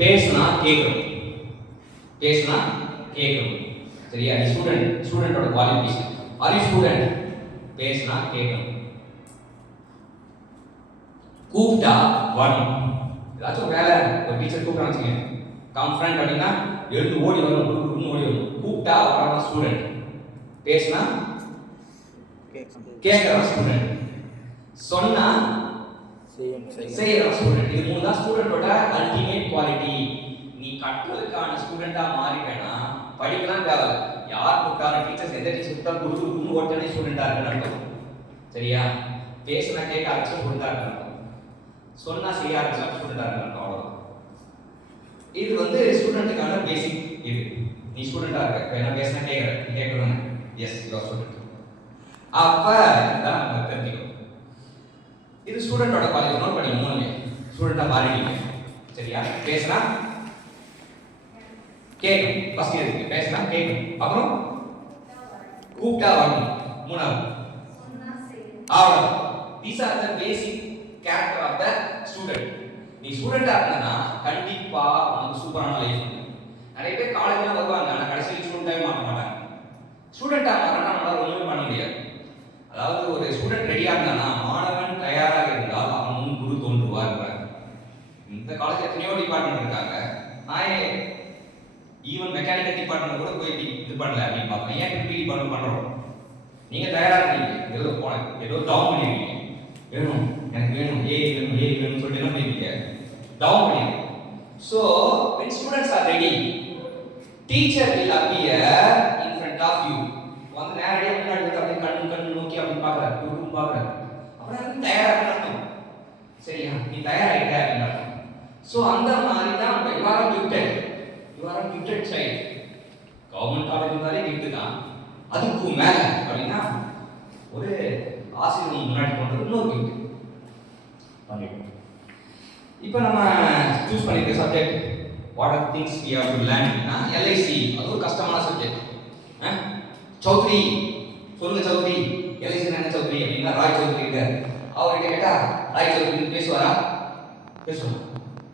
பேசுனா கேட்கணும். பேசுனா கேட்கணும். சரியா? ஸ்டூடெண்டோட குவாலிஃபிகேஷன். Are you student? பேசுனா கேட்கணும். கூப்பிட்டா வரணும். ஏதாச்சும் வேலை ஒரு டீச்சர் கூப்பிட்டான்னு வச்சுக்கோங்க, கம் ஃப்ரெண்ட் அப்படின்னா எழுந்து ஓடி வரணும், ஓடி வரணும். கூப்பிட்டா வரணும் ஸ்டூடெண்ட். பேசுனா கேட்கறவன் ஸ்டூடெண்ட். சொன்னா செய்யறவன் ஸ்டூடெண்ட். இது மூணு தான் ஸ்டூடெண்டோட அல்டிமேட் குவாலிட்டி. நீ கற்றலுக்கான ஸ்டூடெண்டா மாறிட்டேன்னா படிக்கலாம் தேவை. யார் கூப்பிட்டாலும் டீச்சர்ஸ் எந்த டீச்சர் கூப்பிட்டா குடுக்குன்னு ஓட்டனே ஸ்டூடெண்டா இருக்குன்னு அர்த்தம். சரியா? பேசுனா கேட்க ஆரம்பிச்சா ஸ்டூடெண்டா இருக்கணும். சொன்னா செய்ய ஆரம்பிச்சா ஸ்டூடெண்டா இருக்கணும். அவ்வளவுதான். இது ஸ்டூடெண்ட்டுக்கான பேசிக். இது நீ ஸ்டூடெண்டா இருக்க, என்ன பேசினா கேட்கறேன். Yes, you are student. அப்ப இதான் நம்ம தெரிஞ்சுக்கணும். இது ஸ்டூடெண்டோட குவாலிஃபிகேஷன். நோட் பண்ணி மூணுமே ஸ்டூடெண்டா மாறிட்டீங்க. சரியா? பேசினா கேட்கணும். ஃபர்ஸ்ட் இருக்கு பேசினா கேட்கணும். அப்புறம் கூப்பிட்டா வரணும். மூணாவது அவ்வளவு. These are the basic character of the student. நீ ஸ்டூடெண்டா இருந்தா கண்டிப்பா உனக்கு சூப்பரான லைஃப். நிறைய பேர் காலேஜ்ல வருவாங்க, ஆனா கடைசியில் ஸ்டூடெண்டாவே மாற மாட்டாங்க. ஸ்டூடெண்டா மாறினா நம்மளால ஒண்ணுமே பண்ண முடியாது. அதாவது ஒரு ஸ்டூடெண்ட் ரெடியா இருந்தானா மாணவன் தயாராக இருந்தால் அவன் முன் குரு தோன்றுவார். இந்த காலேஜ் எத்தனையோ டிபார்ட்மெண்ட் இருக்காங்க. நான் ஈவன் மெக்கானிக்கல் டிபார்ட்மெண்ட் கூட போய் இது பண்ணல அப்படின்னு பார்ப்பேன். ஏன் ட்ரிபிள் டிபார்ட்மெண்ட் பண்றோம்? நீங்க தயாரா இருக்கீங்க, ஏதோ டவுன் பண்ணிருக்கீங்க. வேணும், எனக்கு வேணும், வேணும்னு சொல்லிட்டு என்ன பண்ணிருக்கீங்க? டவுன் பண்ணிருக்கீங்க. So when students are ready, teacher will appear in front of you. வந்து நேரடியா முன்னாடி வந்து அப்படியே கண்ணு நோக்கி அப்படி பார்க்கறாரு, குறுகுறுன்னு பார்க்கறாரு. அப்புறம் தயாரா இருக்கணும். சரியா? நீ தயாராயிட்ட அப்படின்னு அர்த்தம். ஸோ அந்த மாதிரி தான் you are a gifted child. Government college இருந்தாலே கிஃப்ட் தான். அதுக்கு மேல அப்படின்னா ஒரு ஆசிரியர் முன்னாடி கொண்டது இன்னொரு கிஃப்ட். இப்போ நம்ம சூஸ் பண்ணிருக்க subject what are things we have to learn னா LIC. அது ஒரு கஷ்டமான சப்ஜெக்ட். சௌத்ரி சொல்லுங்க, சௌத்ரி LIC என்ன சௌத்ரி அப்படின்னா ராய் சௌத்ரி இருக்கார். அவர்கிட்ட கேட்டா ராய் சௌத்ரி பேசுவாரா? பேசுவார்.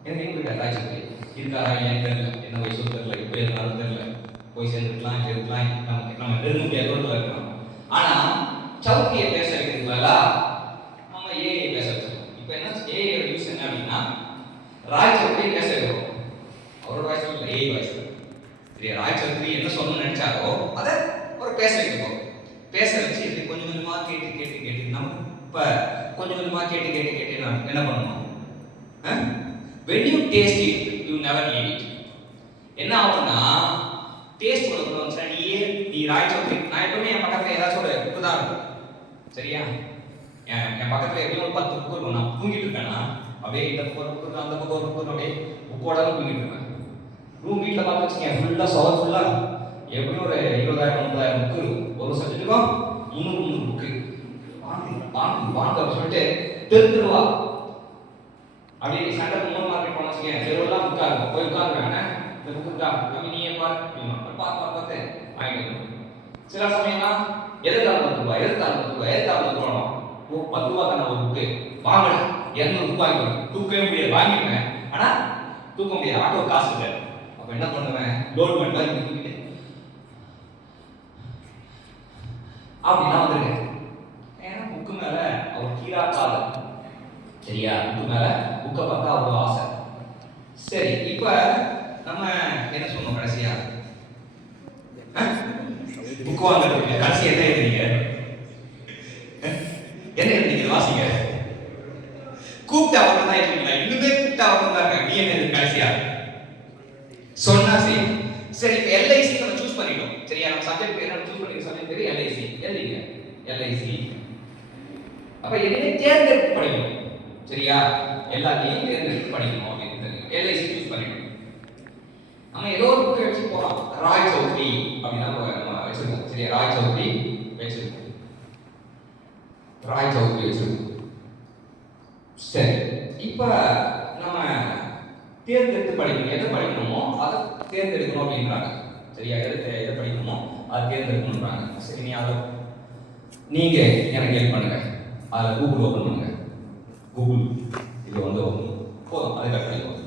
எனக்கு எங்க போயிட்டார் ராய் சௌத்ரி இருக்காரா இல்லைன்னு தெரியல, என்ன வயசு தெரியல, இப்போ இருந்தாலும் தெரியல, போய் சேர்ந்துக்கலாம் நம்ம நெருங்க முடியாத தூரத்தில் இருக்கணும். ஆனா சௌத்ரியை பேச வைக்கிறதுனால நம்ம ஏஐ பேச வச்சிருக்கோம். இப்போ என்ன ஏஐயோட யூஸ் என்ன அப்படின்னா ராய் சௌத்ரி பேச வைக்கிறோம். அவரோட வாய்ஸ் இல்லை, ஏஐ வாய்ஸ். சரியா? ராய் சௌத்ரி என்ன சொல்லணும்னு நினைச்சாரோ அதை ஒரு பேச வைக்கிறோம். பேச வச்சு இப்படி கொஞ்சம் கொஞ்சமா கேட்டு நம்ம இப்போ கொஞ்சம் கொஞ்சமா கேட்டு நான் என்ன பண்ணணும்? when you taste it you never need it. என்ன ஆகும்னா டேஸ்ட் உங்களுக்கு வந்துச்சுன்னா நீ ராய் சௌத்ரி நான் எப்பவுமே என் பக்கத்துல ஏதாச்சும் ஒரு புக்கு தான் இருக்கும். சரியா? என் பக்கத்துல எப்படியும் ஒரு 10 புக்கு இருக்கும். நான் தூங்கிட்டு இருக்கேன்னா அப்படியே இந்த புக்கு அந்த பக்கம் ஒரு புக்கு அப்படியே புக்கோட தூங்கிட்டு இருக்கேன். ரூம் வீட்டில் பார்த்து வச்சுக்கேன், ஃபுல்லாக சவர் ஃபுல்லாக எப்படியும் ஒரு 20,000-30,000 புக்கு இருக்கும். ஒரு சப்ஜெக்ட்டுக்கும் 300 புக்கு. வாங்க சொல்லிட்டு தெருவா அப்படியே சண்டை 3 மார்க்கெட் போன வச்சுக்கேன், தெருவெல்லாம் புக்கா இருக்கும். போய் உட்காந்துருக்காங்க, இந்த புக்கு இருக்கா அப்படி நீயே பார்த்து வாங்கிட்டு. சில சமயம்லாம் எதிர்த்தாலும் 10 ரூபா 10 ரூபா தானே ஒரு புக்கு வாங்கல 200 புக்கு வாங்கிடுவேன். தூக்கவே முடியாது, வாங்கிடுவேன். ஆனா தூக்க முடியாது, ஆட்டோ காசு இல்லை. அப்ப என்ன பண்ணுவேன்? லோட் பண்ணி தூக்கிட்டு அப்படின்னா வந்துருக்கேன். ஏன்னா புக்கு மேல அவர் கீழா காதல். சரியா? புக்கு மேல புக்கை பார்த்தா அவ்வளோ ஆசை. சரி, இப்ப நம்ம என்ன சொன்னோம் கடைசியா? புக்கு வாங்குறதுக்கு கடைசி என்ன எழுதுறீங்க? என்ன எழுதுறீங்க? வாசிங்க. கூப்பிட்டா அவன் தான் எழுதுறீங்களா? இன்னுமே கூப்பிட்டா அவன் தான் இருக்க. நீ என்ன எழுது கடைசியா? சொன்னா சரி. சரி, இப்ப LIC நம்ம சூஸ் பண்ணிட்டோம். சரியா? நம்ம சப்ஜெக்ட் பேர் நம்ம சூஸ் பண்ணிருக்க சப்ஜெக்ட் பேர் LIC. எழுதிங்க LIC. அப்ப எதுவுமே தேர்ந்தெடுத்து படிக்கணும். சரியா? எல்லாத்தையும் தேர்ந்தெடுத்து படிக்கணும் அப்படின்னு தெரியும். LIC சூஸ் பண்ணிட்டோம். நம்ம ஏதோ ஒரு புக் வச்சு போறோம். ராய் சௌத்ரி அப்படின்னா நம்ம வச்சிருக்கோம். சரியா? ராய் சௌத்ரி வச்சிருக்கோம். சரி, இப்ப நம்ம தேர்ந்தெடுத்து படிக்கணும். எதை படிக்கணுமோ அதை தேர்ந்தெடுக்கணும் அப்படின்றாங்க. சரியா? எதை படிக்கணுமோ அதை தேர்ந்தெடுக்கணும்ன்றாங்க. சரி, நீங்க எனக்கு ஹெல்ப் பண்ணுங்க. அதில் கூகுள் ஓப்பன் பண்ணுங்க. கூகுள் இது ஓப்பன் போதும், அதை கட் பண்ணிக்கோங்க.